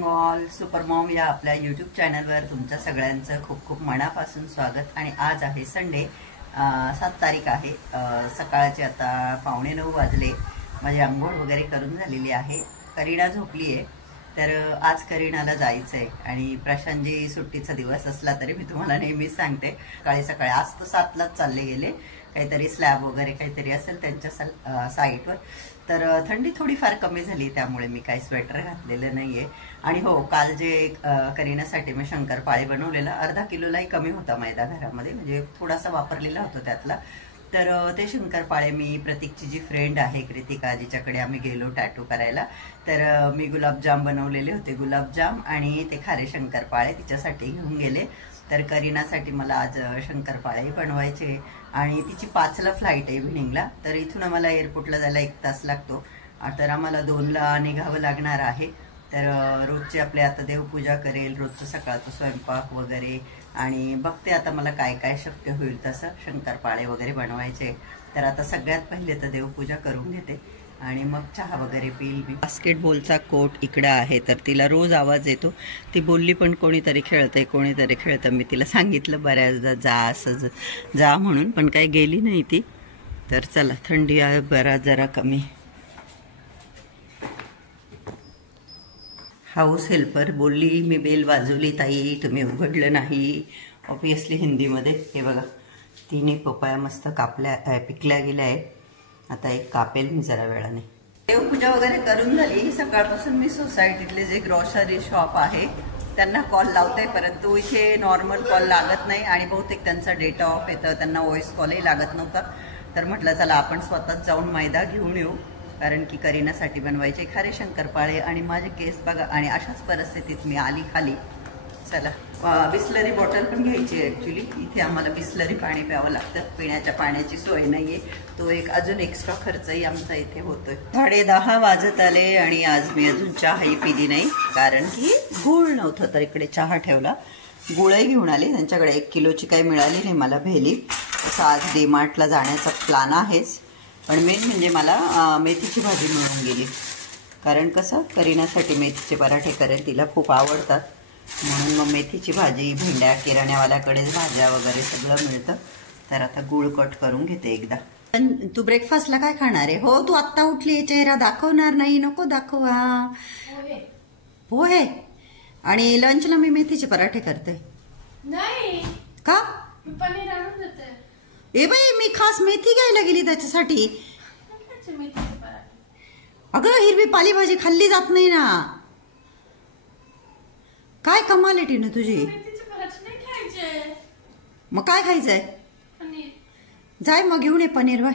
Morning all. Super Maugham या आपल्या YouTube चॅनलवर तुमच्या सगळ्यांचं खूप खूप मनापासून स्वागत. आणि आज आहे संडे, 7 तारीख आहे. सकाळचे आता 8:45 वाजले. माझी आंघोळ वगैरे करून झालेली आहे. करीना झोपली आहे, तर आज करीनाला जायचं आहे. आणि प्रशांतजी सुट्टीचा दिवस असला तरी मी तुम्हाला नेहमीच सांगते, सकाळी आज तर 7लाच चालले गेले. काहीतरी स्लॅब वगैरे काहीतरी असेल त्यांच्या साईटवर. तर थंडी थोडीफार कमी झाली, त्यामुळे मी काही स्वेटर घातलेलं नाहीये. आणि हो, काल जे करीनासाठी मी शंकरपाळे बनवलेला, अर्धा किलोलाही कमी होता मैदा घरामध्ये, म्हणजे थोडासा वापरलेला होता त्यातला. तर ते शंकरपाळे मी प्रतीकची जी फ्रेंड आहे कृतिका, जिच्याकडे आम्ही गेलो टॅटू करायला, तर मी गुलाबजाम बनवलेले होते. गुलाबजाम आणि ते खारे शंकरपाळे तिच्यासाठी घेऊन गेले. तर करीनासाठी मला आज शंकरपाळे बनवायचे. आणि तिची 5ला फ्लाईट आहे इव्हिनिंगला, तर इथून आम्हाला एअरपोर्टला जायला 1 तास लागतो. तर आम्हाला 2ला निघावं लागणार आहे. तर रोजची आपले आता देवपूजा करेल, रोजचं सकाळचं स्वयंपाक वगैरे, आणि बघते आता मला काय काय शक्य होईल तसं शंकरपाळे वगैरे बनवायचे. तर आता सगळ्यात पहिले तर देवपूजा करून घेते आणि मग चहा वगैरे पिईल. मी बास्केटबॉलचा कोर्ट इकडं आहे, तर तिला रोज आवाज येतो. ती बोलली पण कोणीतरी खेळतं. मी तिला सांगितलं बऱ्याचदा असं जा म्हणून, पण काही गेली नाही ती. तर चला, थंडी आहे जरा कमी. हाऊस हेल्पर बोलली, मी बेल वाजवली ताई, तुम्ही उघडलं नाही. ऑब्विसली हिंदीमध्ये. हे बघा, 3 पपया मस्त पिकल्या गेल्या आहेत. आता एक कापेल मी जरा वेळाने. देवपूजा वगैरे करून झाली. सकाळपासून मी सोसायटीतले जे ग्रॉसरी शॉप आहे त्यांना कॉल लावते, परंतु इथे नॉर्मल कॉल लागत नाही आणि बहुतेक त्यांचा डेटा ऑफ येतं. त्यांना व्हॉइस कॉलही लागत नव्हता. तर म्हटलं चला आपण स्वतःच जाऊन मैदा घेऊन येऊ, कारण की करीनासाठी बनवायचे खारे शंकरपाळे. आणि माझे केस बघा. आणि अशाच परिस्थितीत मी आली खाली. चला, बिस्लरी बॉटल पण घ्यायची आहे. ॲक्च्युली इथे आम्हाला बिस्लरी पाणी प्यावं लागतं, पिण्याच्या पाण्याची सोय नाहीये. तो एक अजून एक्स्ट्रा खर्चही आमचा इथे होतोय. 10:30 वाजत आले आणि आज मी अजून चहाही पिली नाही, कारण की गूळ नव्हतं. तर इकडे चहा ठेवला, गुळही घेऊन आले. त्यांच्याकडे 1 किलोची काही मिळाली नाही मला भेली. तसं आज डीमार्टला जाण्याचा प्लॅन आहेच. पण मेन म्हणजे मला मेथीची भाजी मिळून गेली, कारण कसं करीनासाठी मेथीचे पराठे करेल, तिला खूप आवडतात. म्हणून मग मेथीची भाजी, भेंड्या, किराण्यावाल्याकडेच भाज्या वगैरे सगळं मिळतं. तर आता गूळ कट करून घेते एकदा. पण तू ब्रेकफास्टला काय खाणार आहे? हो, तू आत्ता उठली, चेहरा दाखवणार नाही, नको दाखवा. पोहे. आणि लंचला मी मेथीचे पराठे करते. नाही का? पनीर आणून देते. ए बाई, मी खास मेथी घ्यायला गेली त्याच्यासाठी. अगं, हिरवी पालेभाजी खाल्ली जात नाही ना. काय कमाल आहे टीना तुझी. मग काय खायचंय? जाय मग घेऊन ये पनीर. बाय.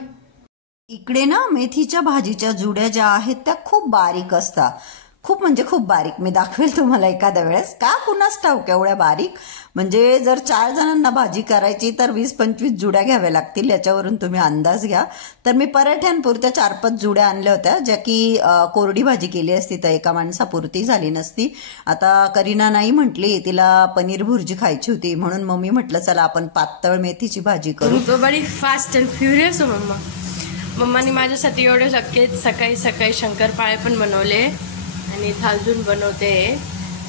इकडे ना मेथीच्या भाजीच्या जुड्या ज्या आहेत त्या खूप बारीक असतात, खूप म्हणजे खूप बारीक. मी दाखवेल तुम्हाला एखाद्या वेळेस. का कुणास ठाऊक एवढ्या बारीक. म्हणजे जर 4 जणांना भाजी करायची तर 20-25 जुड्या घ्याव्या लागतील. याच्यावरून तुम्ही अंदाज घ्या. तर मी पराठ्यांपुरत्या 4-5 जुड्या आणल्या होत्या, ज्या की कोरडी भाजी केली असती तर एका माणसापुरती झाली नसती. आता करीना नाही म्हटली, तिला पनीर भुर्जी खायची होती, म्हणून मम्मी म्हटलं चला आपण पातळ मेथीची भाजी करू. तो बडी फास्ट अँड फ्युरियस हो मम्मा. मम्माने माझ्यासाठी एवढे सकाळी शंकरपाळे पण बनवले आणि थालजून बनवते.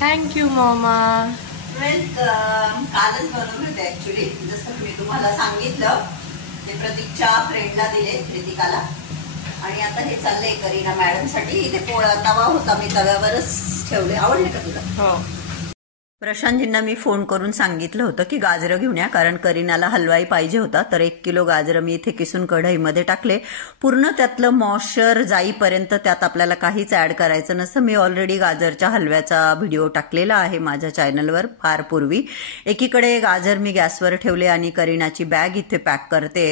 थँक्यू मम्मा. वेलकम. कालच बनवले होते ऍक्च्युली, जसं मी तुम्हाला सांगितलं. ते प्रतीकच्या फ्रेंडला दिले, कृतिकाला. आणि आता हे चाललंय करीना मॅडमसाठी. इथे पोळा तवा होता, मी तव्यावरच ठेवले. आवडले का तुला? हो. प्रशांतजींना मी फोन करून सांगितलं होतं की गाजरं घेऊन या, कारण करीनाला हलवाई पाहिजे होता. तर 1 किलो गाजरं मी इथे किसून कढईमध्ये टाकले. पूर्ण त्यातलं मॉइश्चर जाईपर्यंत त्यात आपल्याला काहीच ऍड करायचं नसतं. मी ऑलरेडी गाजरच्या हलव्याचा व्हिडिओ टाकलेला आहे माझ्या चॅनलवर फार पूर्वी. एकीकडे गाजर मी गॅसवर ठेवले आणि करीनाची बॅग इथे पॅक करते,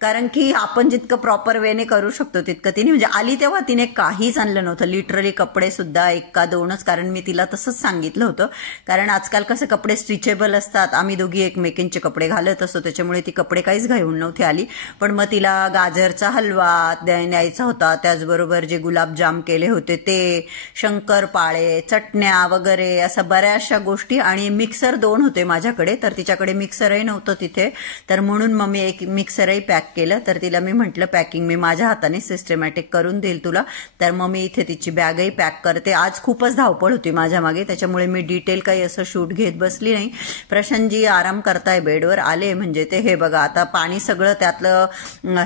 कारण की आपण जितकं प्रॉपर वेने करू शकतो तितकं. तिने म्हणजे आली तेव्हा तिने काहीच आणलं नव्हतं, लिटरली कपडे सुद्धा 1 का 2च, कारण मी तिला तसंच सांगितलं होतं. कारण आजकाल कसे कपडे स्ट्रिचेबल असतात, आम्ही दोघी एकमेकींचे कपडे घालत असतो, त्याच्यामुळे ती कपडे काहीच घालून नव्हती आली. पण मग तिला गाजरचा हलवा न्यायचा होता, त्याचबरोबर जे गुलाबजाम केले होते ते, शंकरपाळे, चटण्या वगैरे असं बऱ्याचशा गोष्टी. आणि मिक्सर 2 होते माझ्याकडे, तर तिच्याकडे मिक्सरही नव्हतं तिथे, तर म्हणून मग मी एक मिक्सरही पॅक केलं. तर तिला मी म्हटलं पॅकिंग मी माझ्या हाताने सिस्टमॅटिक करून देईल तुला. तर मग मी इथे तिची बॅगही पॅक करते. आज खूपच धावपळ होती माझ्या मागे, त्याच्यामुळे मी डिटेल काही असं शूट घेत बसली नाही. प्रशांतजी आराम करताय बेडवर आले म्हणजे ते. हे बघा आता पाणी सगळं त्यातलं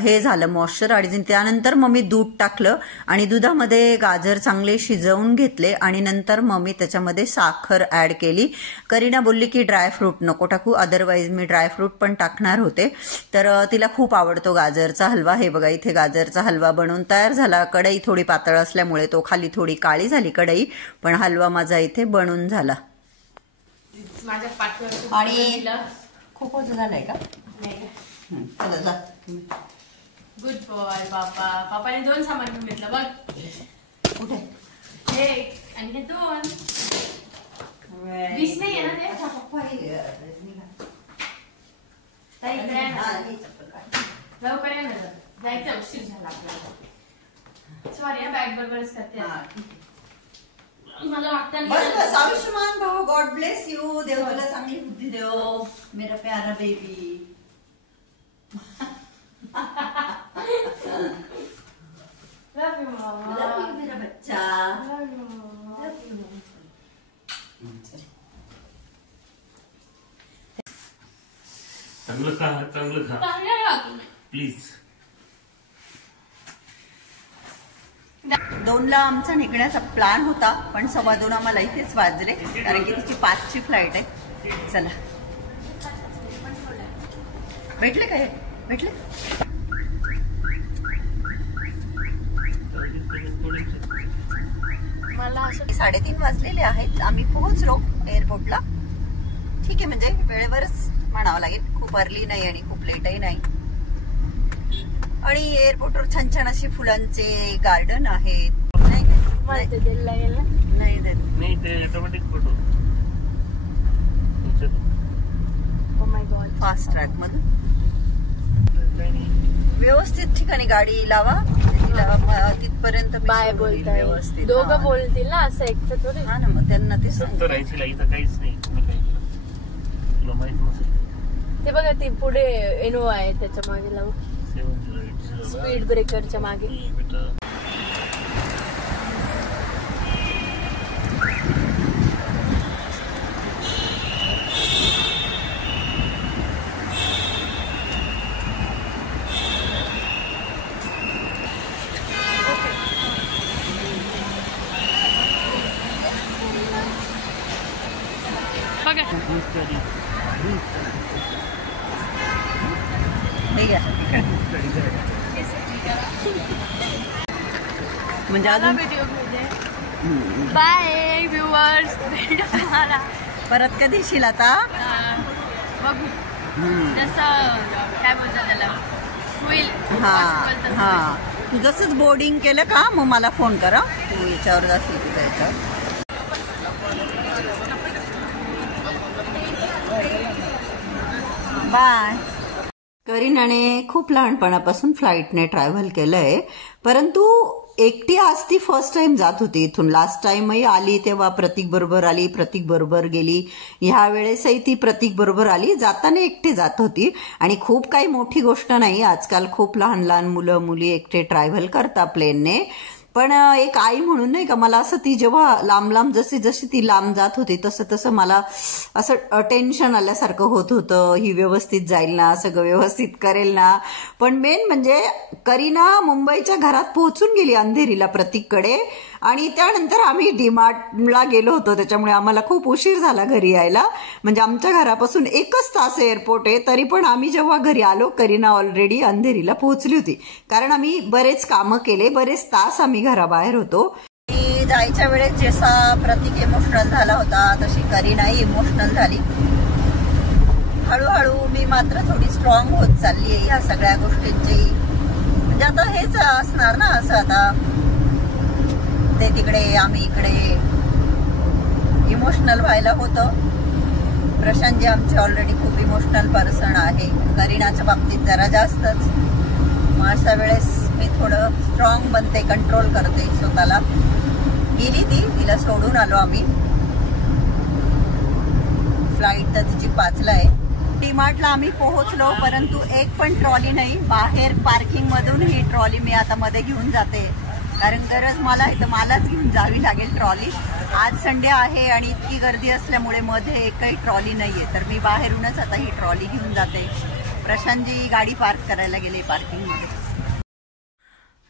हे झालं मॉइश्चर, आणि त्यानंतर मग मी दूध टाकलं आणि दुधामध्ये गाजर चांगले शिजवून घेतले आणि नंतर मग मी त्याच्यामध्ये साखर ऍड केली. करीना बोलली की ड्रायफ्रूट नको टाकू, अदरवाईज मी ड्रायफ्रूट पण टाकणार होते. तर तिला खूप आवडतो गाजरचा हलवा. हे बघा इथे गाजरचा हलवा बनवून तयार झाला. कढई थोडी पातळ असल्यामुळे तो खाली थोडी काळी झाली कढई, पण हलवा माझा इथे बनून झाला. माझ्या पाठीवर आणि खूप ओझं झालंय का? चला जा. गुड बॉय पापा. पापाने 2 सामान घेऊन घेतलं बघ. कुठे? हे आणि हे 2. 20 नाही आहे ना ते? लवकर या ना, जायचं उशीर झाला आपल्याला. सॉरी बॅग बरोबरच करते. मला वाटतं बस आयुष्यमान भाऊ, गॉड ब्लेस यू. देव तुला चांगली बुद्धी देव मेरा प्यारा बेबी. लव यू मम्मा. लव यू मेरा बच्चा. चांगलं खा, चांगलं खा प्लीज. 2ला आमचा निघण्याचा प्लॅन होता, पण 2:15 आम्हाला इथेच वाजले, कारण की तिची 5ची फ्लाईट आहे. चला भेटले काय? भेटले. मला असं 3:30 वाजलेले आहेत. आम्ही पोहोचलो एअरपोर्टला. ठीक आहे, म्हणजे वेळेवरच म्हणावं लागेल. खूप अर्ली नाही आणि खूप लेटही नाही. आणि एअरपोर्टवर छान छान अशी फुलांचे गार्डन आहेत. नाही ते automatic photo. Oh my God. Fast track मधून व्यवस्थित ठिकाणी गाडी लावा. तिथपर्यंत बाय बोलताय व्यवस्थित. दोघं बोलतील ना असं एकटं थोडी. हा ना, मग त्यांना ते 70-80 ला इथं काहीच नाही. तुला माहित नसेल. ते बघा ती पुढे इनोवा आहे त्याच्या मागे लावू. स्पीड ब्रेकरच्या मागे. म्हणजे अजून बाय व्ह्युअर्स. परत कधी येशील आता? बघू जसं काय बोलतात त्याला होईल. हा तू जसंच बोर्डिंग केलं का मग मला फोन करा. तू याच्यावर जाशील तुझ्या याच्यावर. बाय. करीनाने खूप लहानपणापासून फ्लाईटने ट्रॅव्हल केलंय, परंतु एकटी आज ती फर्स्ट टाइम जात होती इथून. लास्ट टाइमही आली तेव्हा प्रतीक बरोबर आली, प्रतीक बरोबर गेली. ह्या वेळेसही ती प्रतीक बरोबर आली. जाताना एकटी जात होती आणि खूप काही मोठी गोष्ट नाही. आजकाल खूप लहान लहान मुलं मुली एकटे ट्रॅव्हल करतात प्लेनने. पण एक आई म्हणून नाही का, मला असं ती जेव्हा लांब लांब जशी जशी ती लांब जात होती तसं तसं मला असं टेन्शन आल्यासारखं होत होतं. ही व्यवस्थित जाईल ना, सगळं व्यवस्थित करेल ना. पण मेन म्हणजे करीना मुंबईच्या घरात पोहोचून गेली अंधेरीला प्रतीककडे. आणि त्यानंतर आम्ही डीमार्टला गेलो होतो, त्याच्यामुळे आम्हाला खूप उशीर झाला घरी यायला. म्हणजे आमच्या घरापासून 1 तास एअरपोर्ट आहे, तरी पण आम्ही जेव्हा घरी आलो करीना ऑलरेडी अंधेरीला पोहोचली होती. कारण आम्ही बरेच कामं केले, बरेच तास आम्ही घराबाहेर होतो. जायच्या वेळेस जसा प्रतीक इमोशनल झाला होता तशी करीनाही इमोशनल झाली. हळूहळू मी मात्र थोडी स्ट्रॉंग होत चालली आहे ह्या सगळ्या गोष्टींची. म्हणजे आता हेच असणार ना, असं आता ते तिकडे आम्ही इकडे इमोशनल व्हायला होतं. प्रशांतजी आमचे ऑलरेडी खूप इमोशनल पर्सन आहे, करीनाच्या बाबतीत जरा जास्तच. मग अशा वेळेस मी थोडं स्ट्रॉंग बनते, कंट्रोल करते स्वतःला. गेली तिला सोडून आलो आम्ही. फ्लाईट तर तिची 5ला आहे. डीमार्टला आम्ही पोहोचलो, परंतु एक पण ट्रॉली नाही. बाहेर पार्किंग मधून ही ट्रॉली मी आता मध्ये घेऊन जाते, कारण गरज मला आहे तर मलाच घेऊन जावी लागेल ट्रॉली. आज संडे आहे आणि इतकी गर्दी असल्यामुळे मध्ये एकही ट्रॉली नाहीये, तर मी बाहेरूनच आता ही ट्रॉली घेऊन जाते. प्रशांतजी गाडी पार्क करायला गेले पार्किंगमध्ये.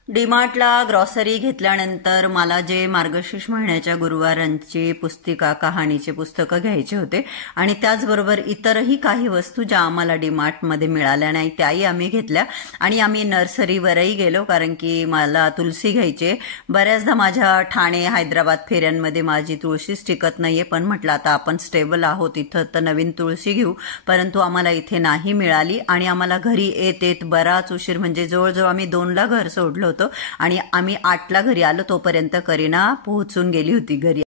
डीमार्टला ग्रॉसरी घेतल्यानंतर मला जे मार्गशीर्ष महिन्याच्या गुरुवारांची पुस्तिका, कहाणीचे पुस्तकं घ्यायचे होते आणि त्याचबरोबर इतरही काही वस्तू ज्या आम्हाला डीमार्टमध्ये मिळाल्या नाही त्याही आम्ही घेतल्या. आणि आम्ही नर्सरीवरही गेलो, कारण की मला तुळशी घ्यायची. बऱ्याचदा माझ्या ठाणे, हैदराबाद फेऱ्यांमध्ये माझी तुळशीच टिकत नाहीये, पण म्हटलं आता आपण स्टेबल आहोत इथं तर नवीन तुळशी घेऊ. परंतु आम्हाला इथे नाही मिळाली आणि आम्हाला घरी येत बराच उशीर, म्हणजे जवळजवळ आम्ही 2ला घर सोडलं आणि आम्ही 8ला घरी आलो. तोपर्यंत करीना पोहोचून गेली होती घरी.